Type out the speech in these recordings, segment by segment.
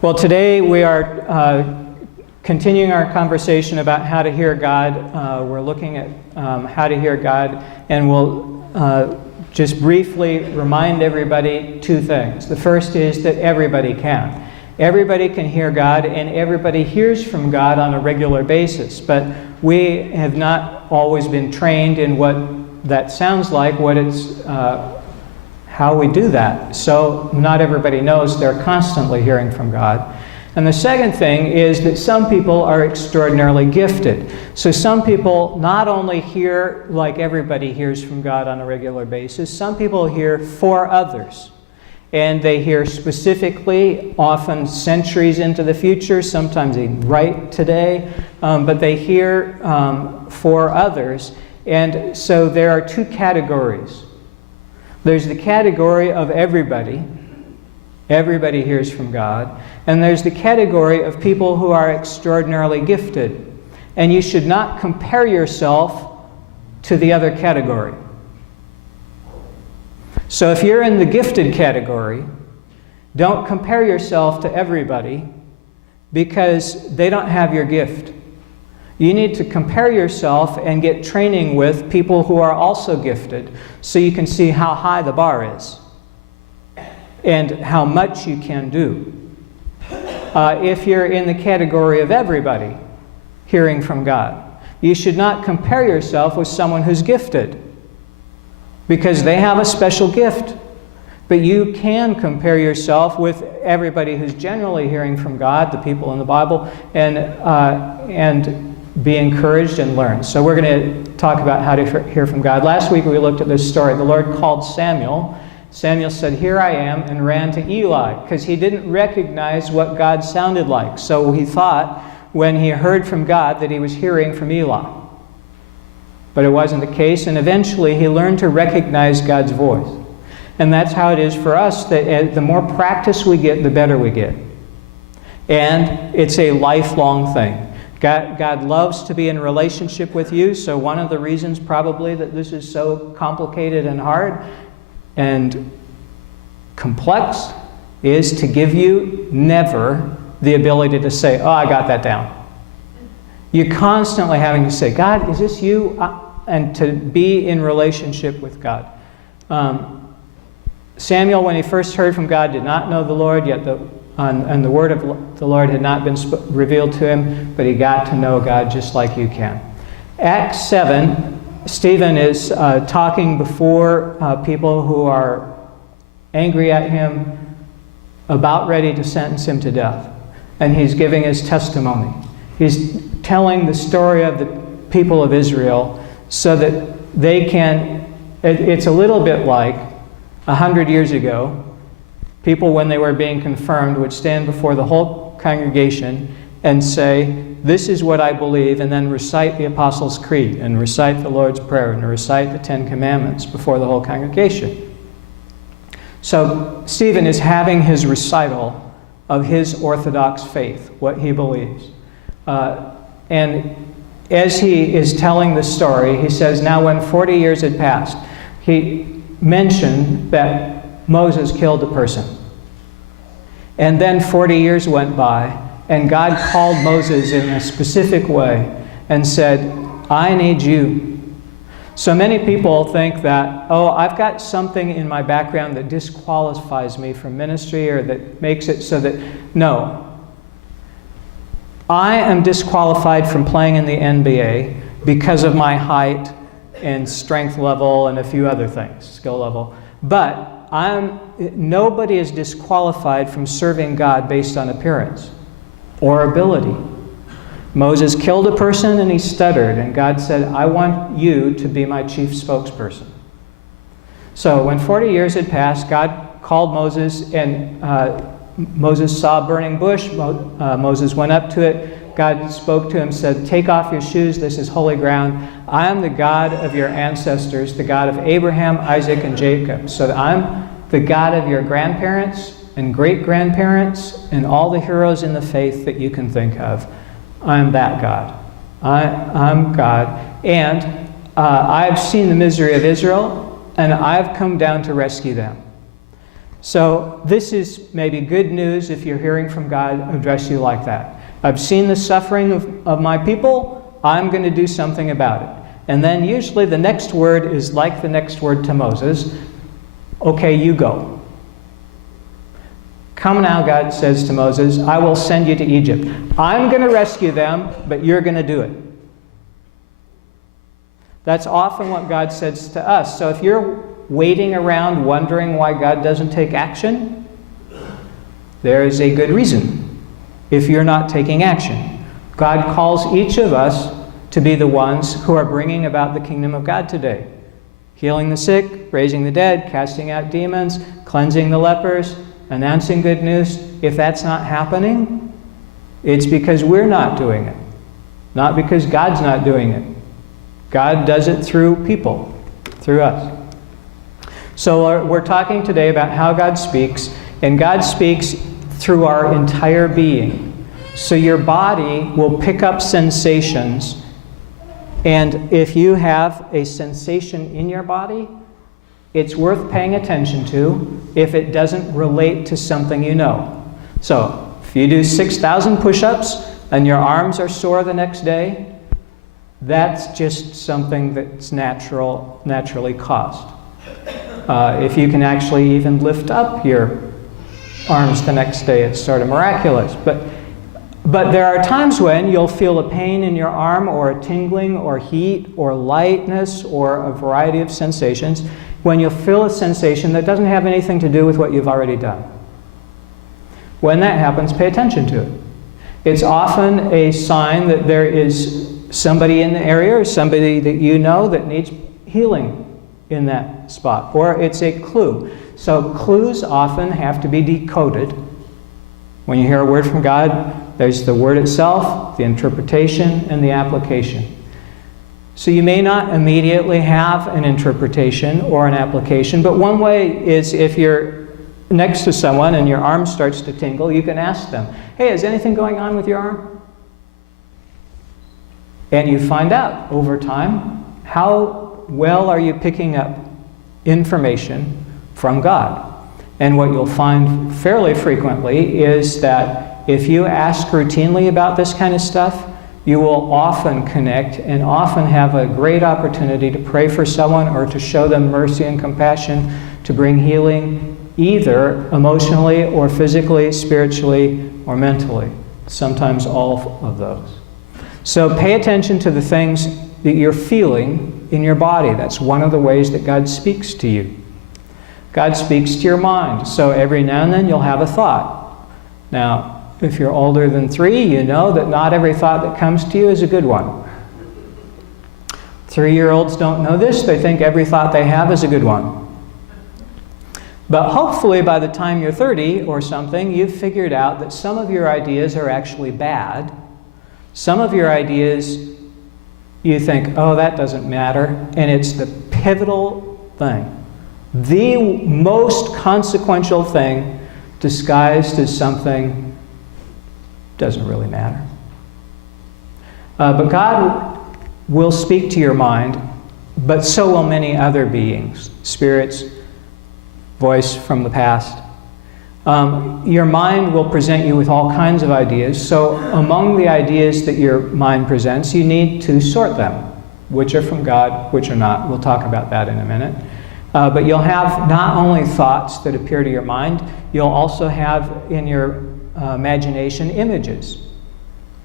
Well, today we are continuing our conversation about how to hear God. We're looking at how to hear God, and we'll just briefly remind everybody two things. The first is that everybody can. Everybody can hear God, and everybody hears from God on a regular basis, but we have not always been trained in what that sounds like, how we do that. So not everybody knows they're constantly hearing from God. And the second thing is that some people are extraordinarily gifted. So some people not only hear like everybody hears from God on a regular basis, some people hear for others. And they hear specifically, often centuries into the future, sometimes right today, but they hear for others. And so there are two categories. There's the category of everybody. Everybody hears from God. And there's the category of people who are extraordinarily gifted. And you should not compare yourself to the other category. So if you're in the gifted category, don't compare yourself to everybody because they don't have your gift. You need to compare yourself and get training with people who are also gifted so you can see how high the bar is and how much you can do. If you're in the category of everybody hearing from God, you should not compare yourself with someone who's gifted because they have a special gift. But you can compare yourself with everybody who's generally hearing from God, the people in the Bible, and be encouraged and learn. So we're going to talk about how to hear from God. Last week we looked at this story. The Lord called Samuel. Samuel said, "Here I am," and ran to Eli because he didn't recognize what God sounded like. So he thought when he heard from God that he was hearing from Eli. But it wasn't the case, and eventually he learned to recognize God's voice. And that's how it is for us, that the more practice we get, the better we get. And it's a lifelong thing. God loves to be in relationship with you, so one of the reasons probably that this is so complicated and hard and complex is to give you never the ability to say, "Oh, I got that down." You're constantly having to say, "God, is this you?" And to be in relationship with God. Samuel, when he first heard from God, did not know the Lord, yet and the word of the Lord had not been revealed to him, but he got to know God just like you can. Acts 7, Stephen is talking before people who are angry at him, about ready to sentence him to death. And he's giving his testimony. He's telling the story of the people of Israel so that they can, it's a little bit like 100 years ago, people, when they were being confirmed, would stand before the whole congregation and say, "This is what I believe," and then recite the Apostles' Creed, and recite the Lord's Prayer, and recite the Ten Commandments before the whole congregation. So Stephen is having his recital of his Orthodox faith, what he believes. And as he is telling the story, he says, now when 40 years had passed, he mentioned that Moses killed a person. And then 40 years went by, and God called Moses in a specific way and said, "I need you." So many people think that, oh, I've got something in my background that disqualifies me from ministry or that makes it so that, no. I am disqualified from playing in the NBA because of my height and strength level and a few other things, skill level. But nobody is disqualified from serving God based on appearance or ability. Moses killed a person and he stuttered, and God said, "I want you to be my chief spokesperson." So when 40 years had passed, God called Moses, and Moses saw a burning bush. Moses went up to it. God spoke to him, said, "Take off your shoes, this is holy ground. I am the God of your ancestors, the God of Abraham, Isaac, and Jacob." So I'm the God of your grandparents and great-grandparents and all the heroes in the faith that you can think of. I'm that God. I'm God. And I've seen the misery of Israel, and I've come down to rescue them. So this is maybe good news if you're hearing from God address you like that. I've seen the suffering of my people. I'm going to do something about it. And then usually the next word is like the next word to Moses. Okay, you go. Come now, God says to Moses, I will send you to Egypt. I'm going to rescue them, but you're going to do it. That's often what God says to us. So if you're waiting around wondering why God doesn't take action, there is a good reason if you're not taking action. God calls each of us to be the ones who are bringing about the kingdom of God today. Healing the sick, raising the dead, casting out demons, cleansing the lepers, announcing good news. If that's not happening, it's because we're not doing it. Not because God's not doing it. God does it through people, through us. So we're talking today about how God speaks, and God speaks through our entire being. So your body will pick up sensations, and if you have a sensation in your body, it's worth paying attention to if it doesn't relate to something you know. So if you do 6,000 push-ups and your arms are sore the next day, that's just something that's naturally caused. If you can actually even lift up your arms the next day, it's sort of miraculous. But there are times when you'll feel a pain in your arm, or a tingling, or heat, or lightness, or a variety of sensations, when you'll feel a sensation that doesn't have anything to do with what you've already done. When that happens, pay attention to it. It's often a sign that there is somebody in the area, or somebody that you know that needs healing in that spot, or it's a clue. So clues often have to be decoded. When you hear a word from God, there's the word itself, the interpretation, and the application. So you may not immediately have an interpretation or an application, but one way is if you're next to someone and your arm starts to tingle, you can ask them, hey, is anything going on with your arm? And you find out over time, how well are you picking up information from God? And what you'll find fairly frequently is that if you ask routinely about this kind of stuff, you will often connect and often have a great opportunity to pray for someone or to show them mercy and compassion, to bring healing, either emotionally or physically, spiritually, or mentally. Sometimes all of those. So pay attention to the things that you're feeling in your body. That's one of the ways that God speaks to you. God speaks to your mind. So every now and then you'll have a thought. Now, if you're older than 3, you know that not every thought that comes to you is a good one. 3-year-olds don't know this. They think every thought they have is a good one. But hopefully by the time you're 30 or something, you've figured out that some of your ideas are actually bad. Some of your ideas, you think, oh, that doesn't matter. And it's the pivotal thing. The most consequential thing disguised as something doesn't really matter. But God will speak to your mind, but so will many other beings, spirits, voice from the past. Your mind will present you with all kinds of ideas. So among the ideas that your mind presents, you need to sort them, which are from God, which are not. We'll talk about that in a minute. But you'll have not only thoughts that appear to your mind, you'll also have in your imagination images.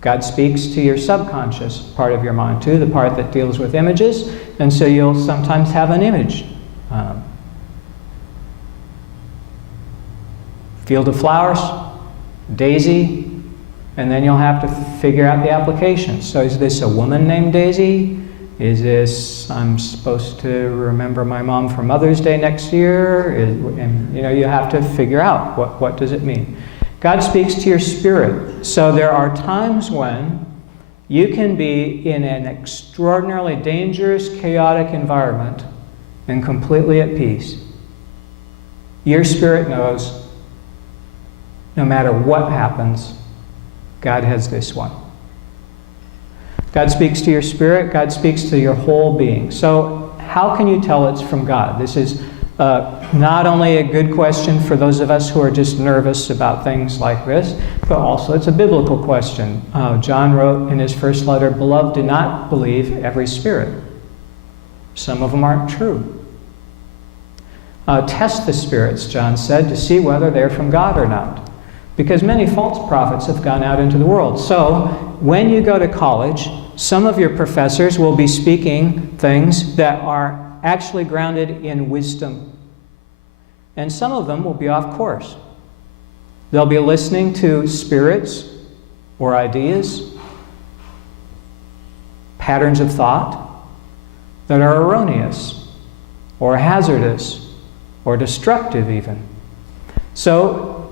God speaks to your subconscious part of your mind too, the part that deals with images, and so you'll sometimes have an image. Field of flowers, Daisy, and then you'll have to figure out the application. So is this a woman named Daisy? Is this, I'm supposed to remember my mom for Mother's Day next year? And you have to figure out what does it mean. God speaks to your spirit. So there are times when you can be in an extraordinarily dangerous, chaotic environment and completely at peace. Your spirit knows, no matter what happens, God has this one. God speaks to your spirit. God speaks to your whole being. So how can you tell it's from God? This is Not only a good question for those of us who are just nervous about things like this, but also it's a biblical question. John wrote in his first letter, "Beloved, do not believe every spirit. Some of them aren't true. Test the spirits," John said, "to see whether they're from God or not. Because many false prophets have gone out into the world." So, when you go to college, some of your professors will be speaking things that are actually grounded in wisdom. And some of them will be off course. They'll be listening to spirits or ideas, patterns of thought that are erroneous or hazardous or destructive even. So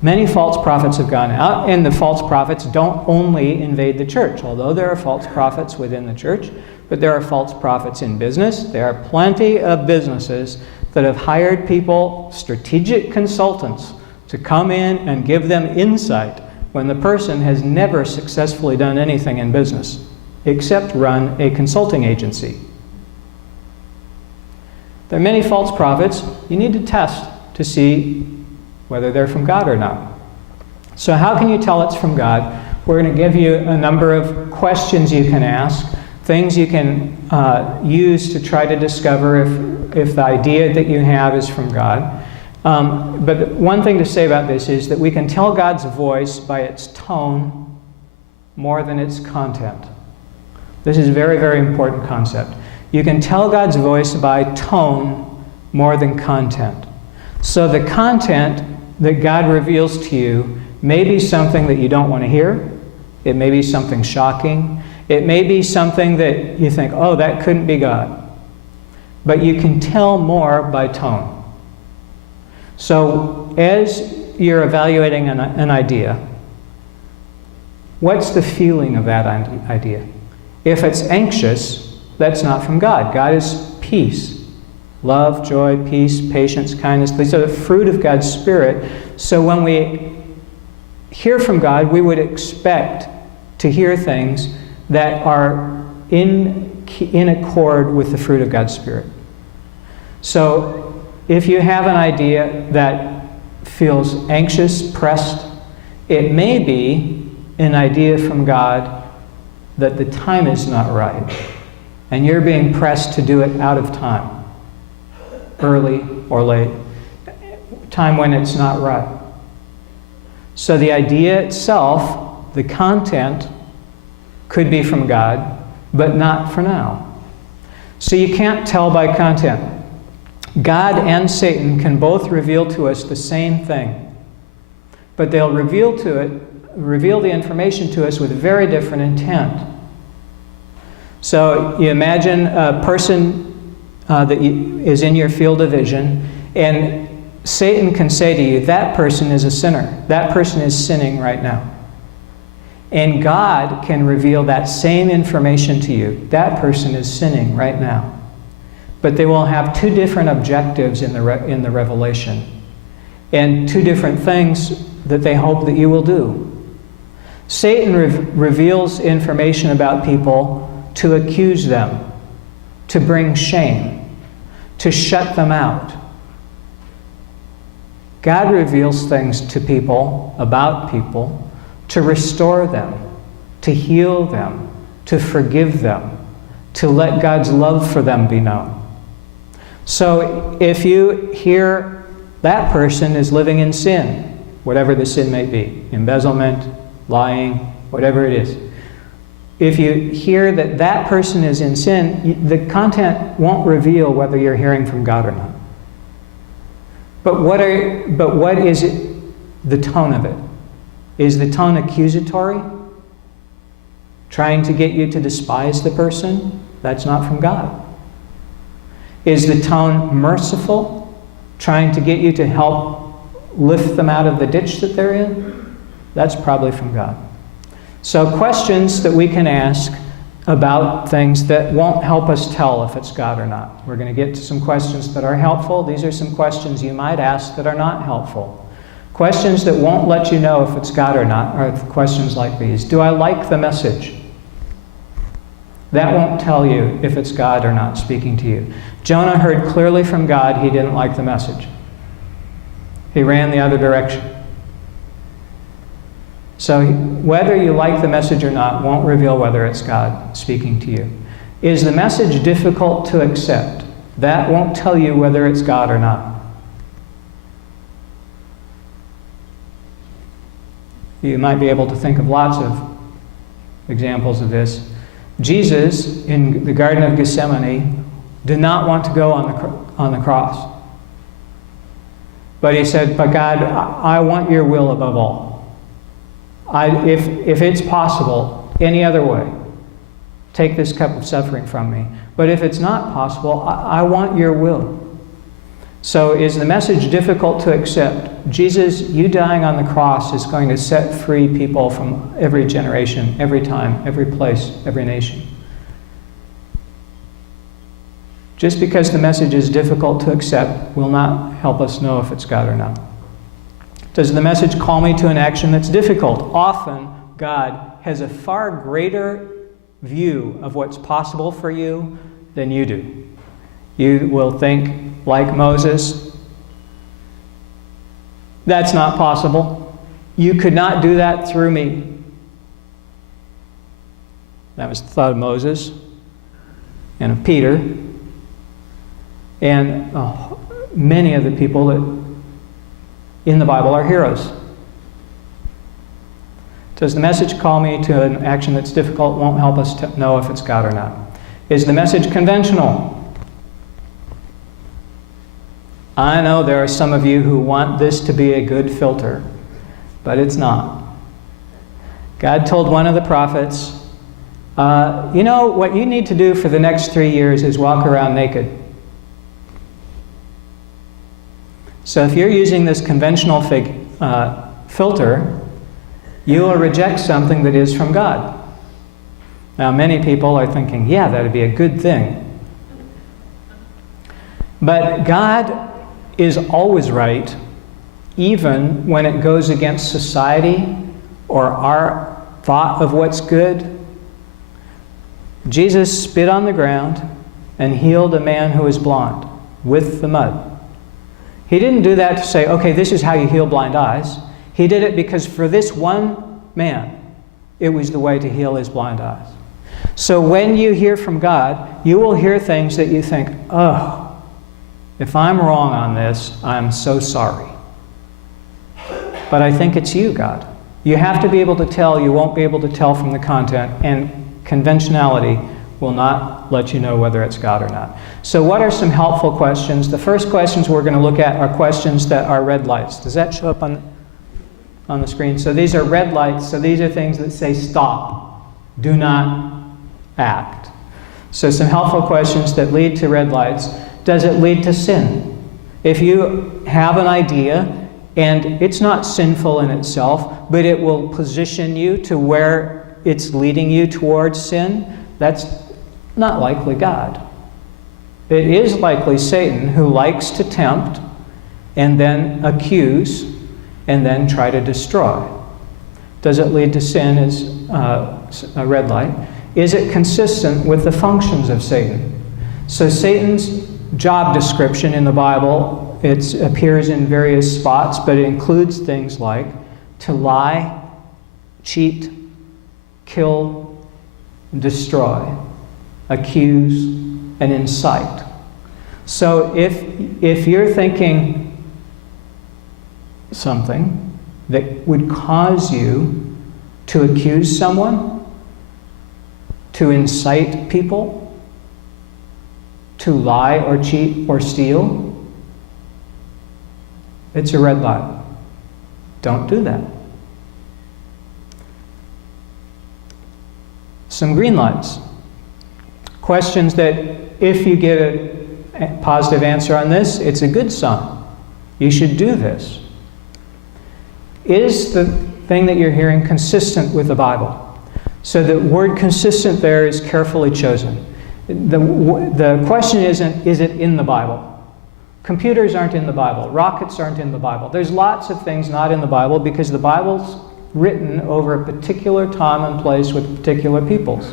many false prophets have gone out, and the false prophets don't only invade the church, although there are false prophets within the church, but there are false prophets in business. There are plenty of businesses that have hired people, strategic consultants, to come in and give them insight when the person has never successfully done anything in business except run a consulting agency. There are many false prophets. You need to test to see whether they're from God or not. So how can you tell it's from God? We're going to give you a number of questions you can ask, things you can use to try to discover if the idea that you have is from God. But one thing to say about this is that we can tell God's voice by its tone more than its content. This is a very, very important concept. You can tell God's voice by tone more than content. So the content that God reveals to you may be something that you don't want to hear. It may be something shocking. It may be something that you think, oh, that couldn't be God. But you can tell more by tone. So as you're evaluating an idea, what's the feeling of that idea? If it's anxious, that's not from God. God is peace. Love, joy, peace, patience, kindness. These are the fruit of God's Spirit. So when we hear from God, we would expect to hear things that are in accord with the fruit of God's Spirit. So if you have an idea that feels anxious, pressed, it may be an idea from God that the time is not right, and you're being pressed to do it out of time. Early or late, time when it's not right. So the idea itself, the content, could be from God, but not for now. So you can't tell by content. God and Satan can both reveal to us the same thing, but they'll reveal the information to us with very different intent. So you imagine a person that is in your field of vision, and Satan can say to you, that person is a sinner. That person is sinning right now. And God can reveal that same information to you. That person is sinning right now. But they will have two different objectives in the revelation, and two different things that they hope that you will do. Satan reveals information about people to accuse them, to bring shame, to shut them out. God reveals things to people, about people, to restore them, to heal them, to forgive them, to let God's love for them be known. So if you hear that person is living in sin, whatever the sin may be, embezzlement, lying, whatever it is, if you hear that that person is in sin, the content won't reveal whether you're hearing from God or not. But what is it, the tone of it? Is the tone accusatory? Trying to get you to despise the person? That's not from God. Is the tone merciful? Trying to get you to help lift them out of the ditch that they're in? That's probably from God. So questions that we can ask about things that won't help us tell if it's God or not. We're going to get to some questions that are helpful. These are some questions you might ask that are not helpful. Questions that won't let you know if it's God or not are questions like these. Do I like the message? That won't tell you if it's God or not speaking to you. Jonah heard clearly from God he didn't like the message. He ran the other direction. So whether you like the message or not won't reveal whether it's God speaking to you. Is the message difficult to accept? That won't tell you whether it's God or not. You might be able to think of lots of examples of this. Jesus, in the Garden of Gethsemane, did not want to go on the cross. But he said, but God, I want your will above all. If it's possible, any other way, take this cup of suffering from me. But if it's not possible, I want your will. So is the message difficult to accept? Jesus, you dying on the cross is going to set free people from every generation, every time, every place, every nation. Just because the message is difficult to accept will not help us know if it's God or not. Does the message call me to an action that's difficult? Often, God has a far greater view of what's possible for you than you do. You will think, like Moses, that's not possible. You could not do that through me. That was the thought of Moses and of Peter and many of the people that in the Bible are heroes. Does the message call me to an action that's difficult? Won't help us to know if it's God or not. Is the message conventional? I know there are some of you who want this to be a good filter, but it's not. God told one of the prophets, you know, what you need to do for the next 3 years is walk around naked. So if you're using this conventional filter, you will reject something that is from God. Now, many people are thinking, yeah, that would be a good thing. But God is always right, even when it goes against society or our thought of what's good. Jesus spit on the ground and healed a man who was blind with the mud. He didn't do that to say, okay, this is how you heal blind eyes. He did it because for this one man, it was the way to heal his blind eyes. So when you hear from God, you will hear things that you think, oh, if I'm wrong on this, I'm so sorry. But I think it's you, God. You have to be able to tell. You won't be able to tell from the content, and conventionality will not let you know whether it's God or not. So what are some helpful questions? The first questions we're going to look at are questions that are red lights. Does that show up on the screen? So these are red lights. So these are things that say stop. Do not act. So some helpful questions that lead to red lights. Does it lead to sin? If you have an idea and it's not sinful in itself, but it will position you to where it's leading you towards sin, that's not likely God. It is likely Satan, who likes to tempt and then accuse and then try to destroy. Does it lead to sin is a red light. Is it consistent with the functions of Satan? So Satan's job description in the Bible, it appears in various spots, but it includes things like to lie, cheat, kill, destroy, accuse, and incite. So if you're thinking something that would cause you to accuse someone, to incite people, to lie or cheat or steal, it's a red light. Don't do that. Some green lights. Questions that if you get a positive answer on this, it's a good sign. You should do this. Is the thing that you're hearing consistent with the Bible? So the word consistent there is carefully chosen. The question isn't, is it in the Bible? Computers aren't in the Bible. Rockets aren't in the Bible. There's lots of things not in the Bible because the Bible's written over a particular time and place with particular peoples.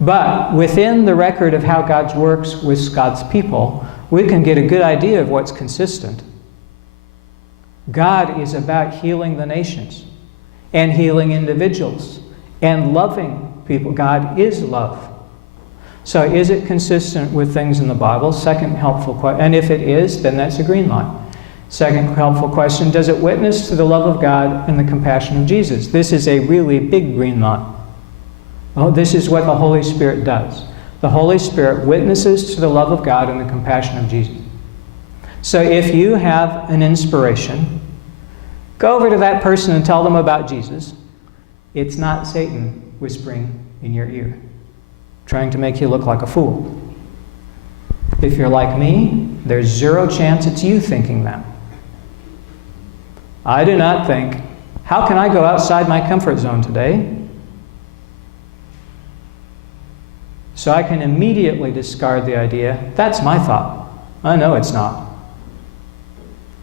But within the record of how God works with God's people, we can get a good idea of what's consistent. God is about healing the nations and healing individuals and loving people. God is love. So is it consistent with things in the Bible? Second helpful question. And if it is, then that's a green light. Second helpful question, does it witness to the love of God and the compassion of Jesus? This is a really big green light. Oh, this is what the Holy Spirit does. The Holy Spirit witnesses to the love of God and the compassion of Jesus. So if you have an inspiration, go over to that person and tell them about Jesus. It's not Satan whispering in your ear, trying to make you look like a fool. If you're like me, there's zero chance it's you thinking that. I do not think, how can I go outside my comfort zone today? So I can immediately discard the idea, that's my thought. I know it's not.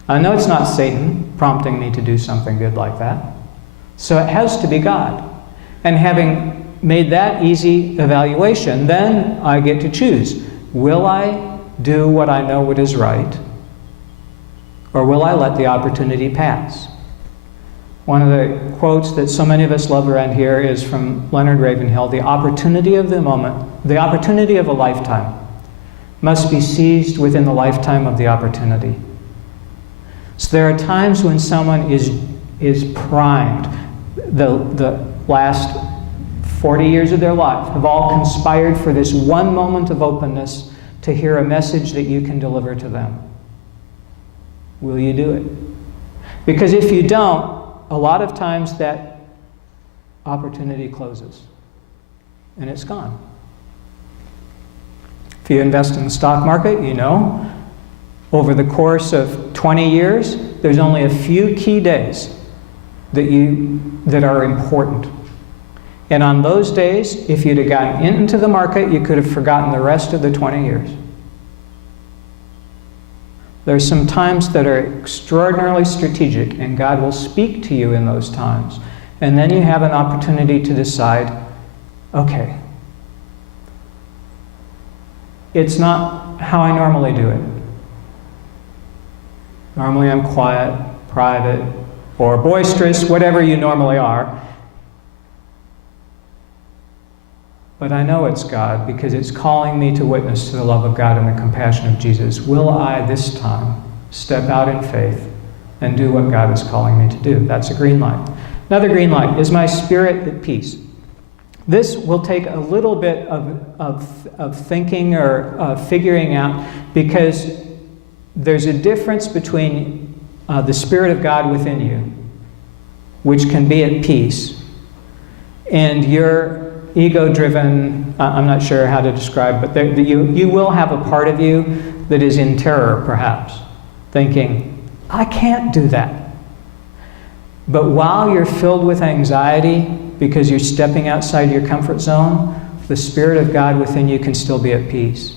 I know it's not Satan prompting me to do something good like that. So it has to be God. And having made that easy evaluation, then I get to choose. Will I do what I know what is right? Or will I let the opportunity pass? One of the quotes that so many of us love around here is from Leonard Ravenhill, the opportunity of the moment, the opportunity of a lifetime must be seized within the lifetime of the opportunity. So there are times when someone is primed. The last 40 years of their life have all conspired for this one moment of openness to hear a message that you can deliver to them. Will you do it? Because if you don't, a lot of times that opportunity closes and it's gone. If you invest in the stock market, you know, over the course of 20 years, there's only a few key days that are important. And on those days, if you'd have gotten into the market, you could have forgotten the rest of the 20 years. There's some times that are extraordinarily strategic, and God will speak to you in those times. And then you have an opportunity to decide, okay, it's not how I normally do it. Normally I'm quiet, private, or boisterous, whatever you normally are. But I know it's God because it's calling me to witness to the love of God and the compassion of Jesus. Will I this time step out in faith and do what God is calling me to do? That's a green light. Another green light is my spirit at peace. This will take a little bit of thinking or figuring out, because there's a difference between the Spirit of God within you, which can be at peace, and your ego-driven, I'm not sure how to describe, but you will have a part of you that is in terror, perhaps, thinking, I can't do that. But while you're filled with anxiety because you're stepping outside your comfort zone, the Spirit of God within you can still be at peace.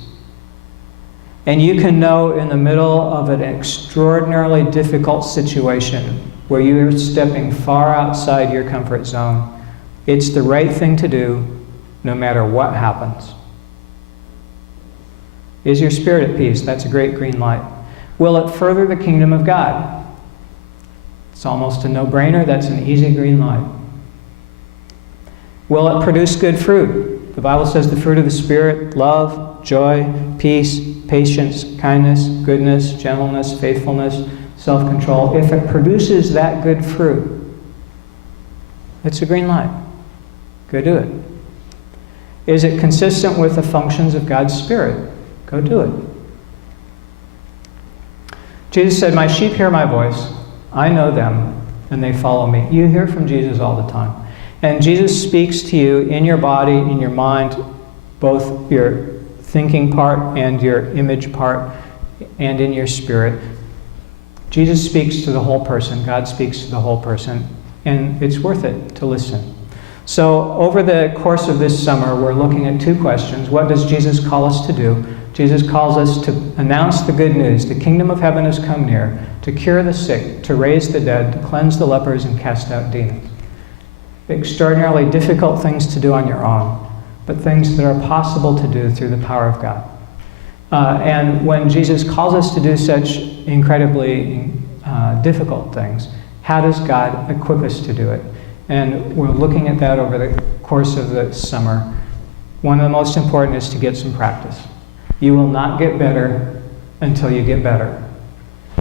And you can know in the middle of an extraordinarily difficult situation where you're stepping far outside your comfort zone, it's the right thing to do no matter what happens. Is your spirit at peace? That's a great green light. Will it further the kingdom of God? It's almost a no-brainer. That's an easy green light. Will it produce good fruit? The Bible says the fruit of the Spirit, love, joy, peace, patience, kindness, goodness, gentleness, faithfulness, self-control. If it produces that good fruit, it's a green light. Go do it. Is it consistent with the functions of God's Spirit? Go do it. Jesus said, my sheep hear my voice. I know them, and they follow me. You hear from Jesus all the time. And Jesus speaks to you in your body, in your mind, both your thinking part and your image part, and in your spirit. Jesus speaks to the whole person. God speaks to the whole person. And it's worth it to listen. So over the course of this summer, we're looking at two questions. What does Jesus call us to do? Jesus calls us to announce the good news. The kingdom of heaven has come near, to cure the sick, to raise the dead, to cleanse the lepers, and cast out demons. Extraordinarily difficult things to do on your own. but things that are possible to do through the power of God. And when Jesus calls us to do such incredibly difficult things, how does God equip us to do it? And we're looking at that over the course of the summer. One of the most important is to get some practice. You will not get better until you get better.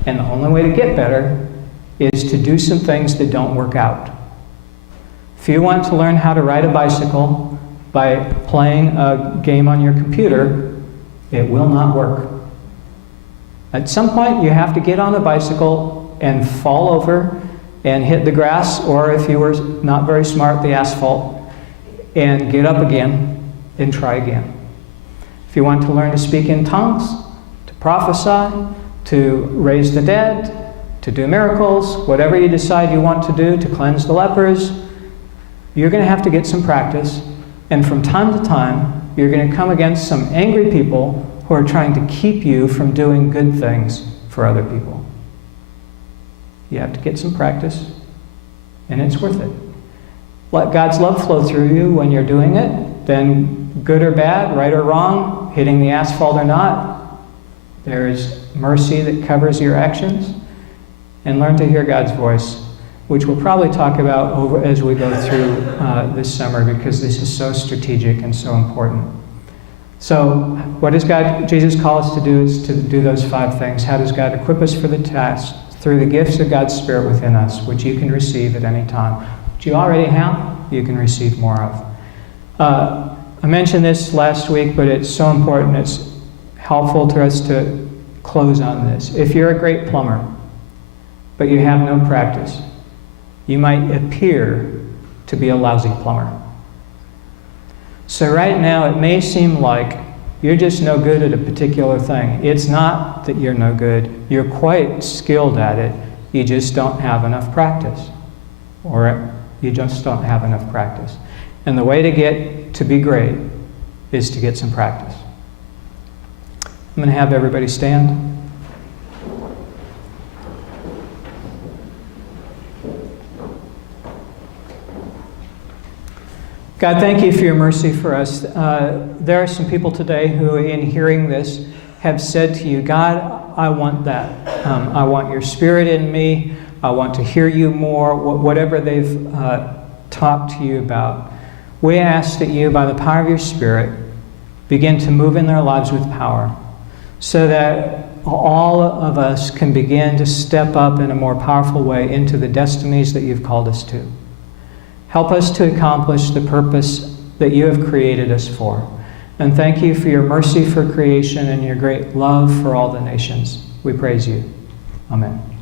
And the only way to get better is to do some things that don't work out. If you want to learn how to ride a bicycle by playing a game on your computer, it will not work. At some point, you have to get on a bicycle and fall over and hit the grass, or if you were not very smart, the asphalt, and get up again and try again. If you want to learn to speak in tongues, to prophesy, to raise the dead, to do miracles, whatever you decide you want to do, to cleanse the lepers, you're going to have to get some practice. And from time to time, you're going to come against some angry people who are trying to keep you from doing good things for other people. You have to get some practice, and it's worth it. Let God's love flow through you when you're doing it. Then good or bad, right or wrong, hitting the asphalt or not, there's mercy that covers your actions. And learn to hear God's voice, which we'll probably talk about as we go through this summer, because this is so strategic and so important. So what does Jesus call us to do is to do those 5 things. How does God equip us for the task? Through the gifts of God's Spirit within us, which you can receive at any time. Which you already have, you can receive more of. I mentioned this last week, but it's so important. It's helpful to us to close on this. If you're a great plumber, but you have no practice, you might appear to be a lousy plumber. So right now, it may seem like you're just no good at a particular thing. It's not that you're no good. You're quite skilled at it. You just don't have enough practice. Or you just don't have enough practice. And the way to get to be great is to get some practice. I'm going to have everybody stand. God, thank you for your mercy for us. There are some people today who, in hearing this, have said to you, God, I want that. I want your Spirit in me. I want to hear you more, whatever they've talked to you about. We ask that you, by the power of your Spirit, begin to move in their lives with power, so that all of us can begin to step up in a more powerful way into the destinies that you've called us to. Help us to accomplish the purpose that you have created us for. And thank you for your mercy for creation and your great love for all the nations. We praise you. Amen.